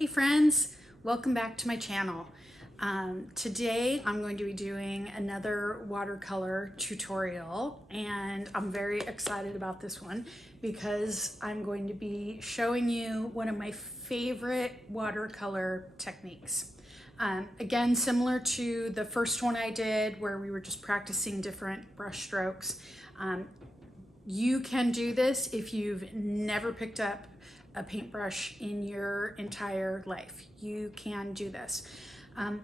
Hey friends, welcome back to my channel. Today I'm going to be doing another watercolor tutorial, and I'm very excited about this one because I'm going to be showing you one of my favorite watercolor techniques. Again, similar to the first one I did where we were just practicing different brush strokes. You can do this if you've never picked up a paintbrush in your entire life. You can do this.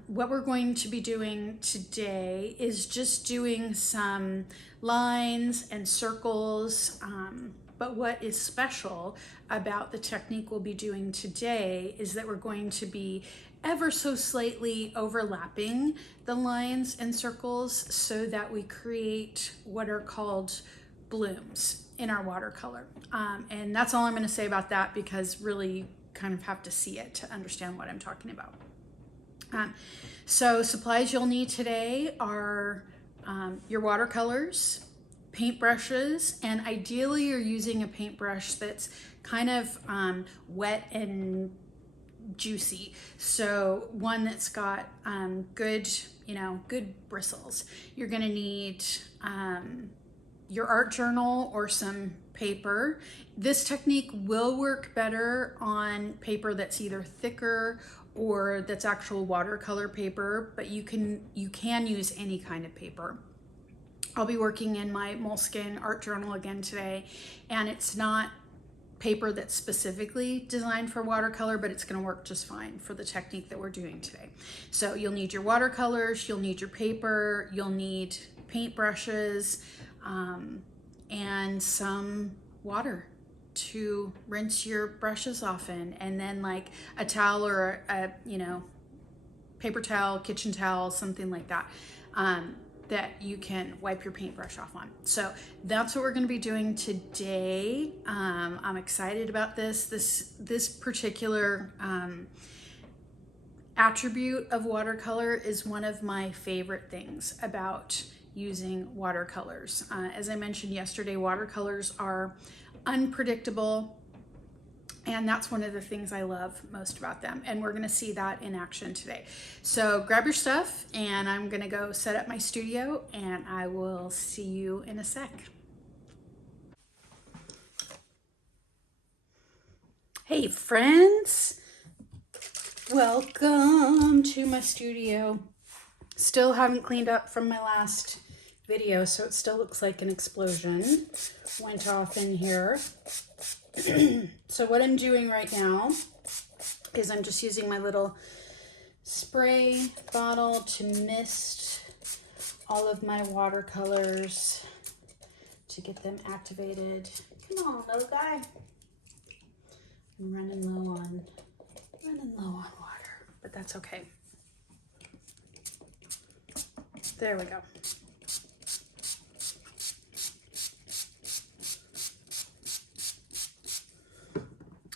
What we're going to be doing today is just doing some lines and circles, but what is special about the technique we'll be doing today is that we're going to be ever so slightly overlapping the lines and circles so that we create what are called blooms in our watercolor. And that's all I'm going to say about that, because really kind of have to see it to understand what I'm talking about. So supplies you'll need today are your watercolors, paintbrushes, and ideally you're using a paintbrush that's kind of wet and juicy. So one that's got good bristles. You're going to need your art journal or some paper. This technique will work better on paper that's either thicker or that's actual watercolor paper, but you can use any kind of paper. I'll be working in my moleskin art journal again today, and it's not paper that's specifically designed for watercolor, but it's going to work just fine for the technique that we're doing today. So you'll need your watercolors, you'll need your paper, you'll need paintbrushes, and some water to rinse your brushes off in, and then like a towel or a paper towel, kitchen towel, something like that, that you can wipe your paintbrush off on. So that's what we're going to be doing today. I'm excited about this particular attribute of watercolor is one of my favorite things about using watercolors. As I mentioned yesterday, watercolors are unpredictable, and that's one of the things I love most about them, and we're gonna see that in action today. So grab your stuff, and I'm gonna go set up my studio, and I will see you in a sec. Hey friends, welcome to my studio. Still haven't cleaned up from my last video, so it still looks like an explosion went off in here. So what I'm doing right now is I'm just using my little spray bottle to mist all of my watercolors to get them activated. Come on, little guy. I'm running low on water, but that's okay. There we go.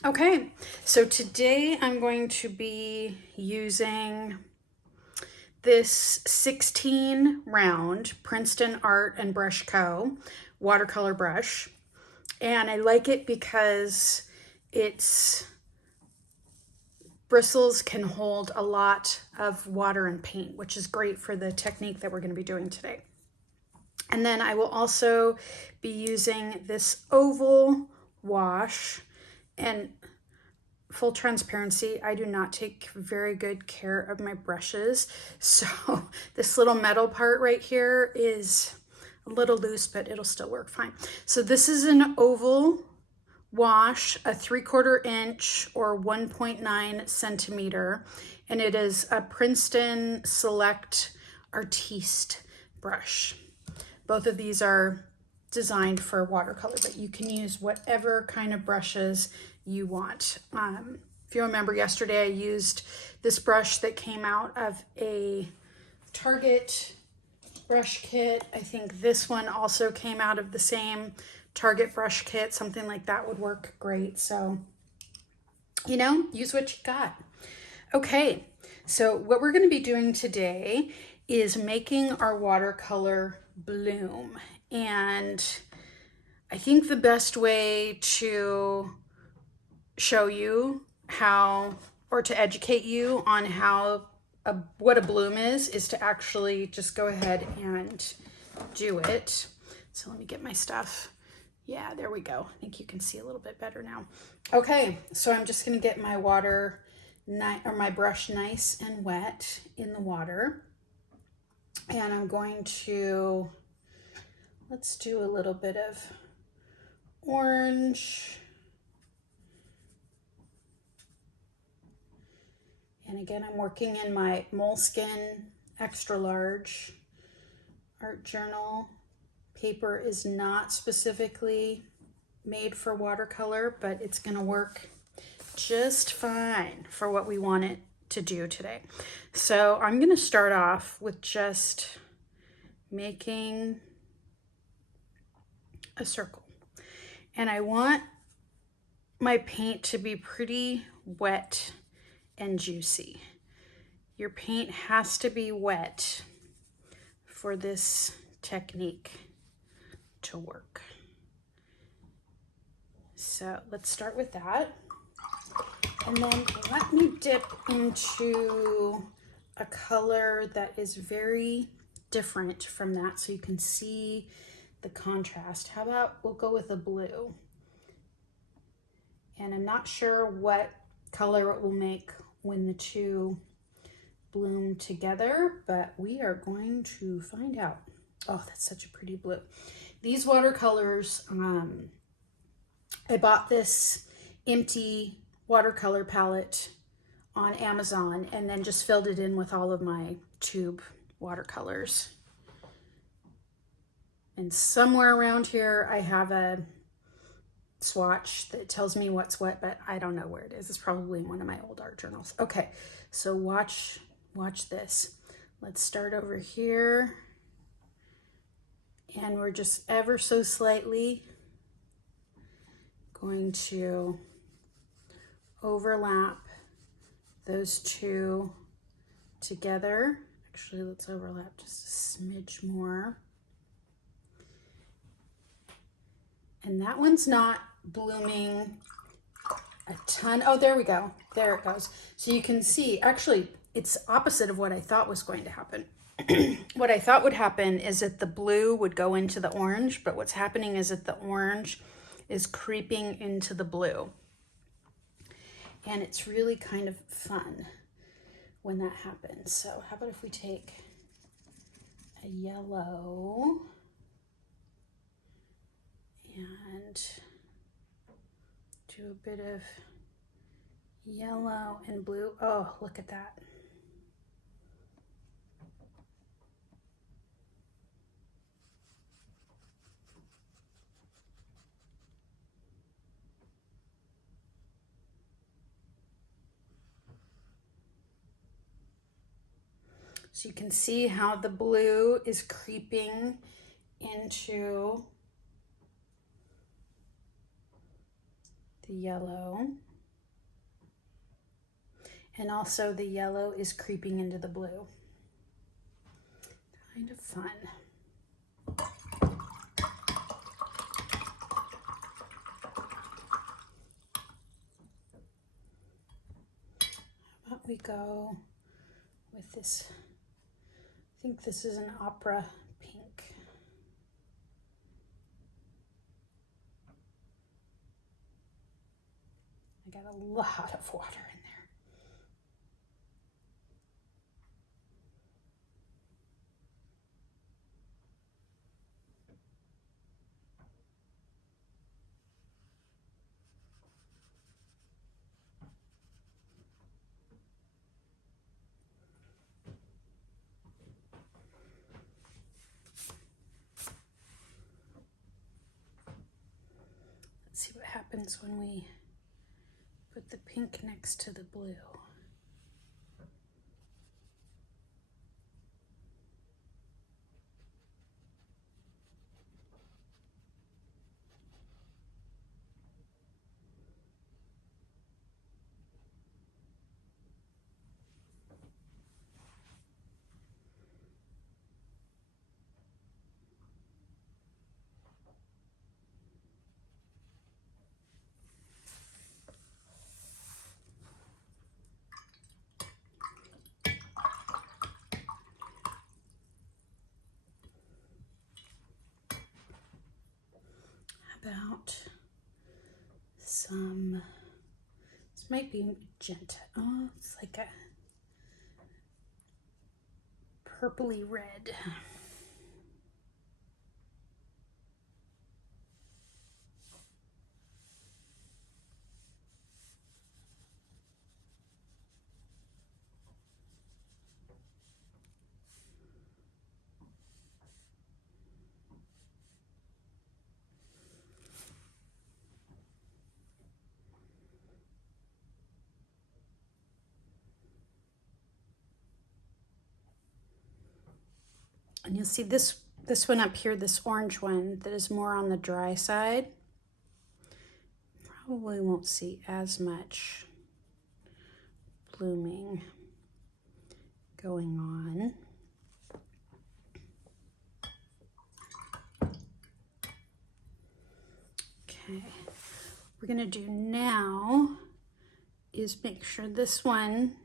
Okay, so today I'm going to be using this 16 round Princeton Art and Brush Co. watercolor brush, and I like it because its bristles can hold a lot of water and paint, which is great for the technique that we're going to be doing today. And then I will also be using this oval wash. And full transparency, I do not take very good care of my brushes. So this little metal part right here is a little loose, but it'll still work fine. So this is an oval wash, a 3/4 inch or 1.9 centimeter, and it is a Princeton Select Artiste brush. Both of these are designed for watercolor, but you can use whatever kind of brushes you want. If you remember yesterday, I used this brush that came out of a Target brush kit. I think this one also came out of the same Target brush kit. Something like that would work great. So, use what you got. Okay, so what we're going to be doing today is making our watercolor bloom. And I think the best way to show you how or to educate you on how what a bloom is to actually just go ahead and do it. So let me get my stuff. Yeah, there we go. I think you can see a little bit better now. Okay, so I'm just gonna get my water, or my brush nice and wet in the water. And I'm going to, let's do a little bit of orange. And again, I'm working in my Moleskine extra large art journal. Paper is not specifically made for watercolor, but it's gonna work just fine for what we want it to do today. So I'm gonna start off with just making a circle. And I want my paint to be pretty wet and juicy. Your paint has to be wet for this technique to work. So let's start with that. And then let me dip into a color that is very different from that so you can see the contrast. How about we'll go with a blue. And I'm not sure what color it will make when the two bloom together, but we are going to find out. Oh, that's such a pretty blue. These watercolors, I bought this empty watercolor palette on Amazon and then just filled it in with all of my tube watercolors. And somewhere around here, I have a swatch that tells me what's what, but I don't know where it is. It's probably in one of my old art journals. Okay, so watch this. Let's start over here. And we're just ever so slightly going to overlap those two together. Actually, let's overlap just a smidge more. And that one's not blooming a ton. Oh, there we go. There it goes. So you can see, actually, it's opposite of what I thought was going to happen. What I thought would happen is that the blue would go into the orange, but what's happening is that the orange is creeping into the blue. And it's really kind of fun when that happens. So how about if we take a yellow and do a bit of yellow and blue. Oh, look at that. So you can see how the blue is creeping into the yellow. And also the yellow is creeping into the blue. Kind of fun. How about we go with this? I think this is an opera pink. I got a lot of water in there. Let's see what happens when we put the pink next to the blue. about some, this might be magenta. Oh, it's like a purpley red. And you'll see this one up here, this orange one that is more on the dry side. Probably won't see as much blooming going on. Okay, what we're gonna do now is make sure this one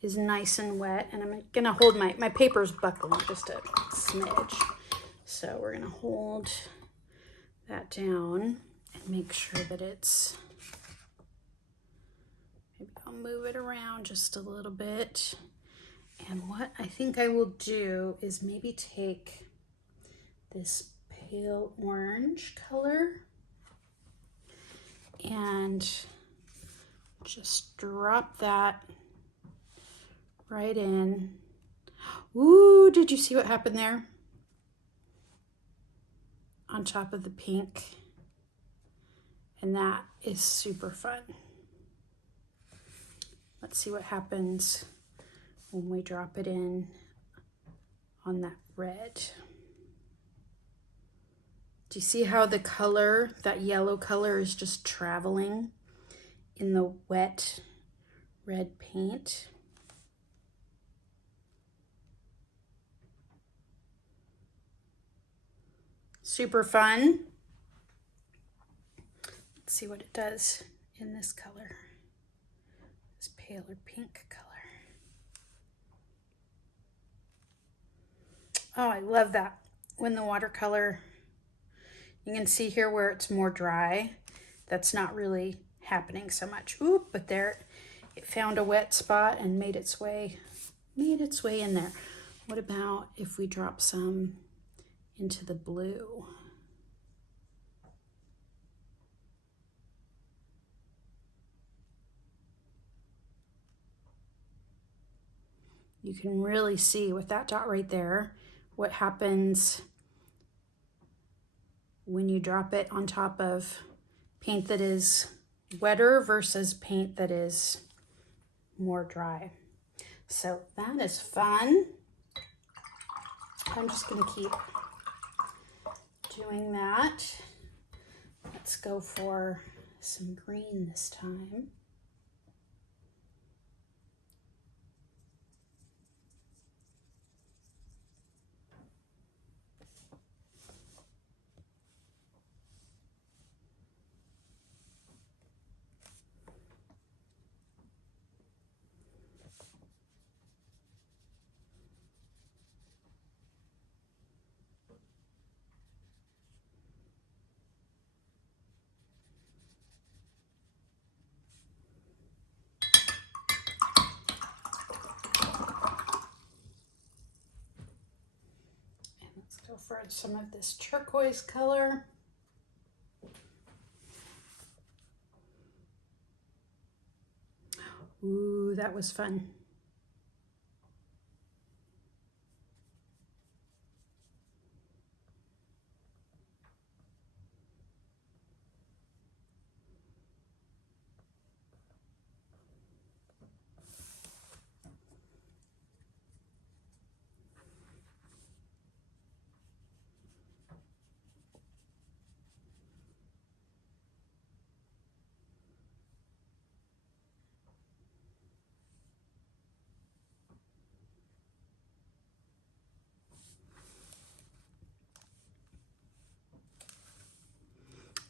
is nice and wet, and I'm gonna hold my paper's buckling just a smidge. So we're gonna hold that down and make sure that it's, maybe I'll move it around just a little bit. And what I think I will do is maybe take this pale orange color and just drop that right in. Ooh, did you see what happened there? On top of the pink. And that is super fun. Let's see what happens when we drop it in on that red. Do you see how the color, that yellow color, is just traveling in the wet red paint? Super fun. Let's see what it does in this color, this paler pink color. Oh, I love that. When the watercolor, you can see here where it's more dry, that's not really happening so much. Oop, but there, it found a wet spot and made its way in there. What about if we drop some into the blue? You can really see with that dot right there what happens when you drop it on top of paint that is wetter versus paint that is more dry. So that is fun. I'm just gonna keep doing that. Let's go for some green this time. Go for some of this turquoise color. Ooh, that was fun.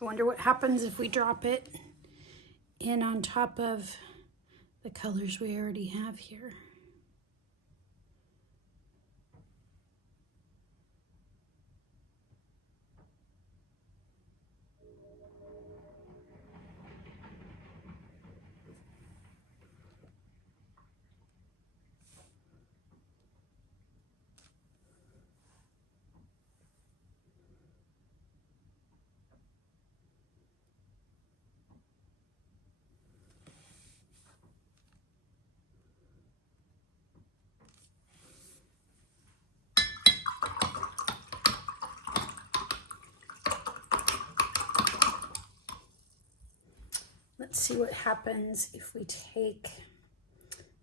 I wonder what happens if we drop it in on top of the colors we already have here. see what happens if we take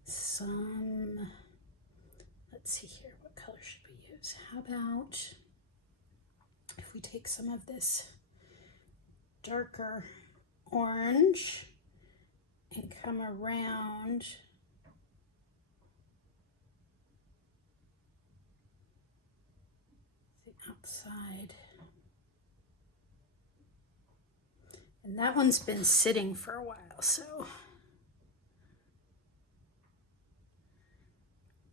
some, let's see here, what color should we use? How about if we take some of this darker orange and come around the outside. And that one's been sitting for a while, so.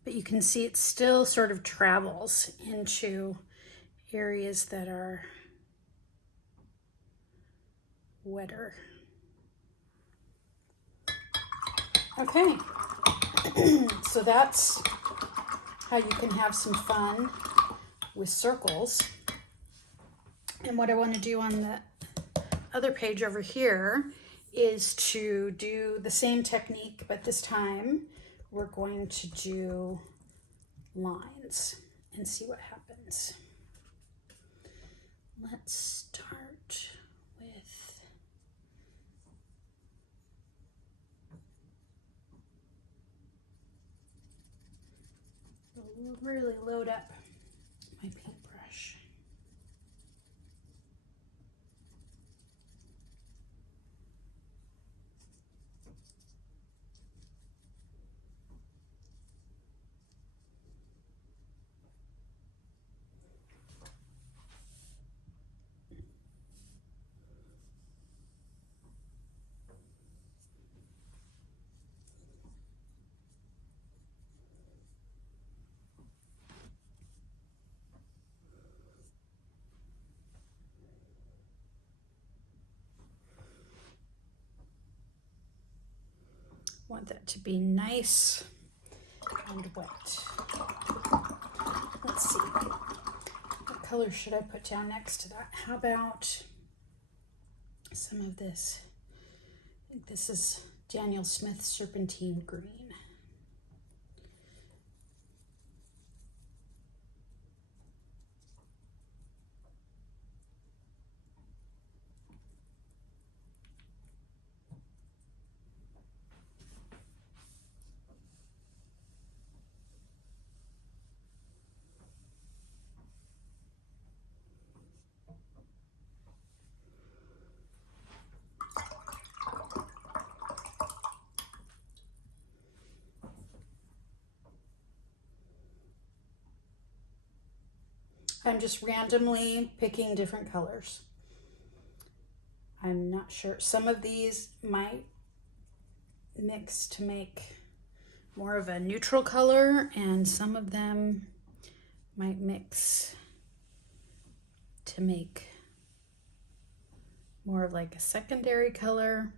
But you can see it still sort of travels into areas that are wetter. Okay, so that's how you can have some fun with circles. And what I want to do on the other page over here is to do the same technique, but this time we're going to do lines and see what happens. Let's start with really load up my paintbrush. Want that to be nice and wet. Let's see, what color should I put down next to that? How about some of this? I think this is Daniel Smith Serpentine Green. I'm just randomly picking different colors. I'm not sure. Some of these might mix to make more of a neutral color, and some of them might mix to make more of like a secondary color.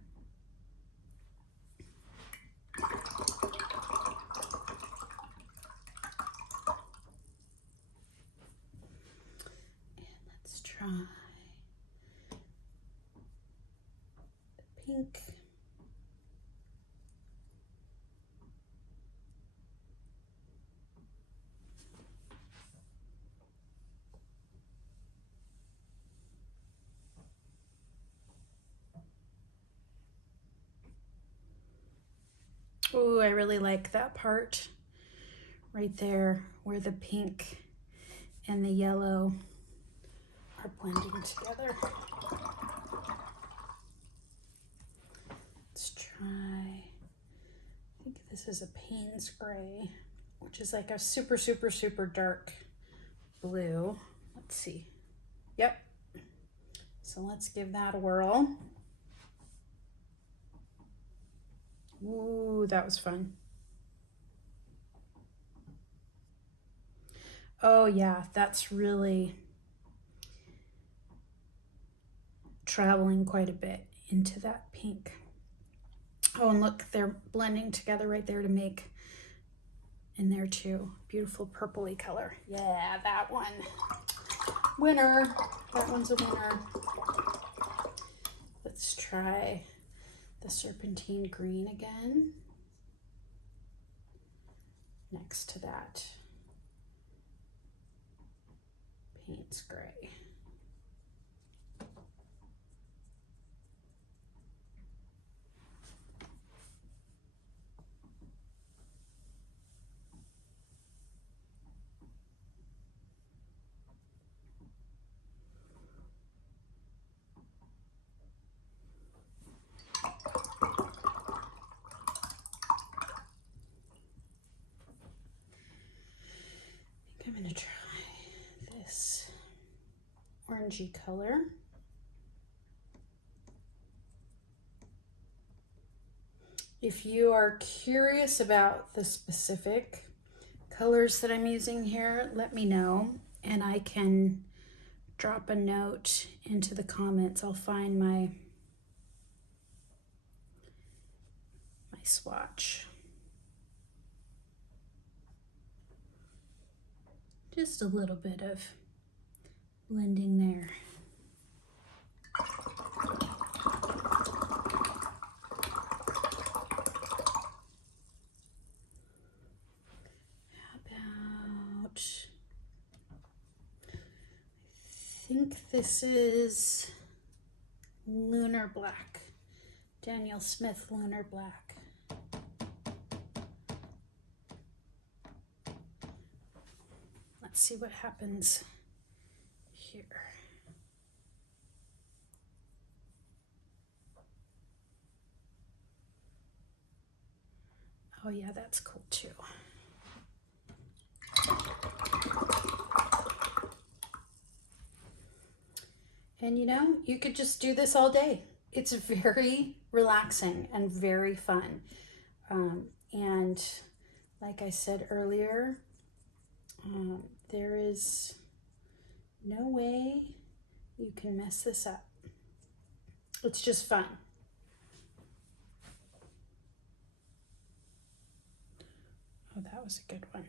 Try the pink. Ooh, I really like that part right there where the pink and the yellow are blending together. Let's try, I think this is a Payne's Gray, which is like a super, super, super dark blue. Let's see. Yep. So let's give that a whirl. Ooh, that was fun. Oh yeah, that's really traveling quite a bit into that pink. Oh, and look, they're blending together right there to make in there too. Beautiful purpley color. Yeah, that one. Winner. That one's a winner. Let's try the Serpentine Green again. Next to that Payne's Gray. I'm gonna try this orangey color. If you are curious about the specific colors that I'm using here, let me know and I can drop a note into the comments. I'll find my swatch. Just a little bit of blending there. I think this is Lunar Black, Daniel Smith Lunar Black. Let's see what happens here. Oh yeah, that's cool too. And you know, you could just do this all day. It's very relaxing and very fun. And like I said earlier, there is no way you can mess this up. It's just fun. Oh, that was a good one.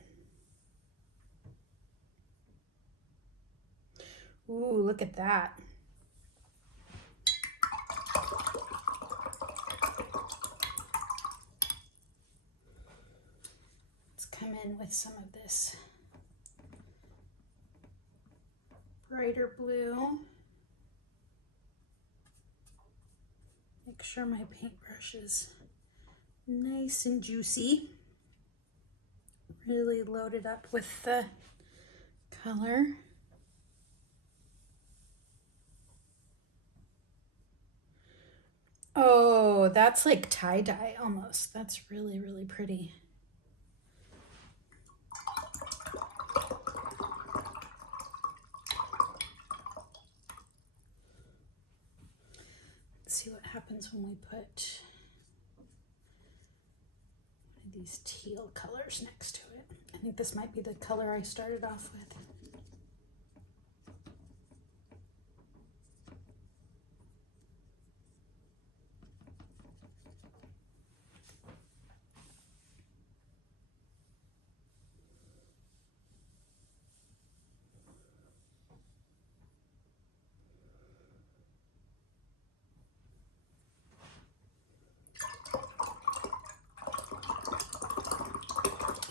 Ooh, look at that. Let's come in with some of this brighter blue. Make sure my paintbrush is nice and juicy. Really loaded up with the color. Oh, that's like tie-dye almost. That's really, really pretty. Let's see what happens when we put one of these teal colors next to it. I think this might be the color I started off with.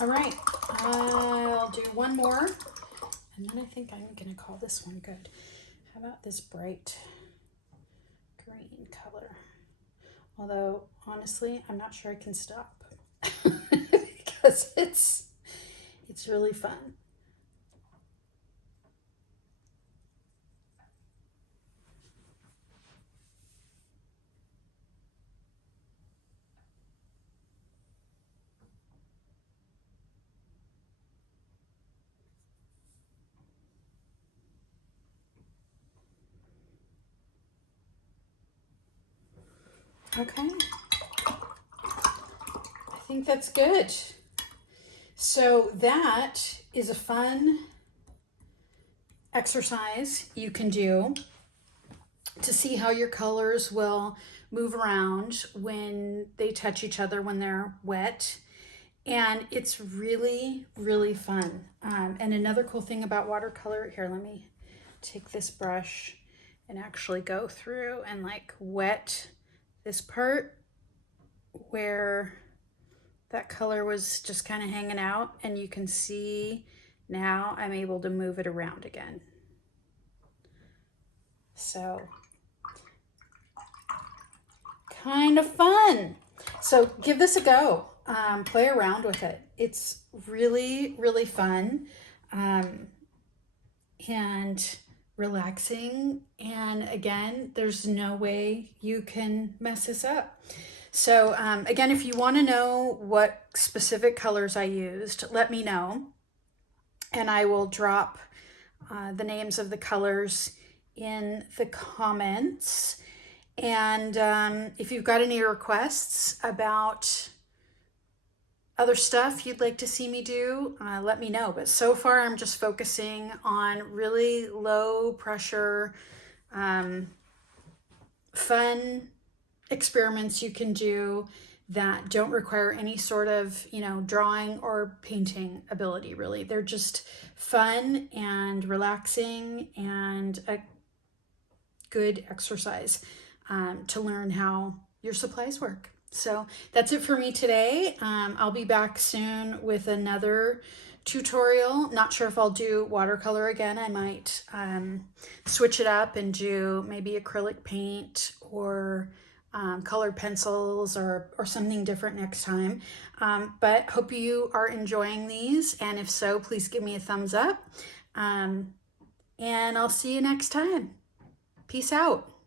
All right, I'll do one more, and then I think I'm gonna call this one good. How about this bright green color? Although, honestly, I'm not sure I can stop because it's really fun. Okay, I think that's good. So that is a fun exercise you can do to see how your colors will move around when they touch each other when they're wet. And it's really, really fun. And another cool thing about watercolor, here, let me take this brush and actually go through and like wet this part where that color was just kind of hanging out, and you can see now I'm able to move it around again. So kind of fun. So give this a go. Play around with it. It's really, really fun and relaxing. And again, there's no way you can mess this up. So again, if you want to know what specific colors I used, let me know. and I will drop the names of the colors in the comments. And if you've got any requests about other stuff you'd like to see me do, let me know. But so far I'm just focusing on really low pressure, fun experiments you can do that don't require any sort of, drawing or painting ability, really. They're just fun and relaxing and a good exercise to learn how your supplies work. So that's it for me today. I'll be back soon with another tutorial. Not sure if I'll do watercolor again. I might switch it up and do maybe acrylic paint or colored pencils or something different next time. But hope you are enjoying these. And if so, please give me a thumbs up. And I'll see you next time. Peace out.